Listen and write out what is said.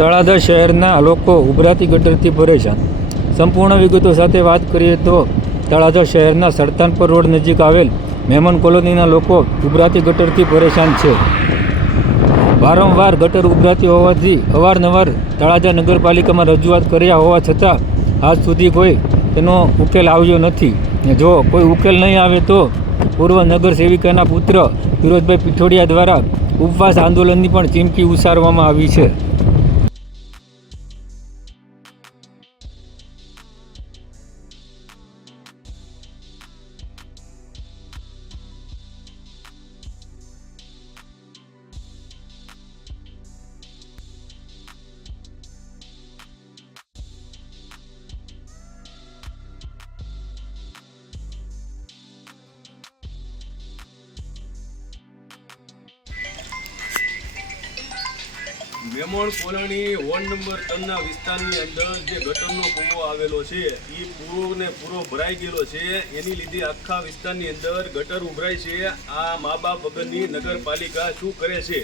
તળાજા શહેરના લોકો ઉભરાતી ગટરથી પરેશાન। સંપૂર્ણ વિગતો સાથે વાત કરીએ તો તળાજા શહેરના સરતાનપર રોડ નજીક આવેલ મહેમાન કોલોનીના લોકો ઉભરાતી ગટરથી પરેશાન છે। વારંવાર ગટર ઉભરાતી હોવાથી અવારનવાર તળાજા નગરપાલિકામાં રજૂઆત કર્યા હોવા છતાં આજ સુધી કોઈ તેનો ઉકેલ આવ્યો નથી। જો કોઈ ઉકેલ નહીં આવે તો પૂર્વ નગર સેવિકાના પુત્ર ફિરોઝભાઈ પીઠોડિયા દ્વારા ઉપવાસ આંદોલનની પણ ચીમકી ઉચ્ચારવામાં આવી છે। મેમણ કોલોની વોર્ડ નંબર 3 વિસ્તારની અંદર જે ગટરનો કૂવો આવેલો છે એ પૂરો ભરાઈ ગયેલો છે। એની લીધે આખા વિસ્તારની અંદર ગટર ઉભરાય છે। આ મા બાપ વગરની નગરપાલિકા શું કરે છે?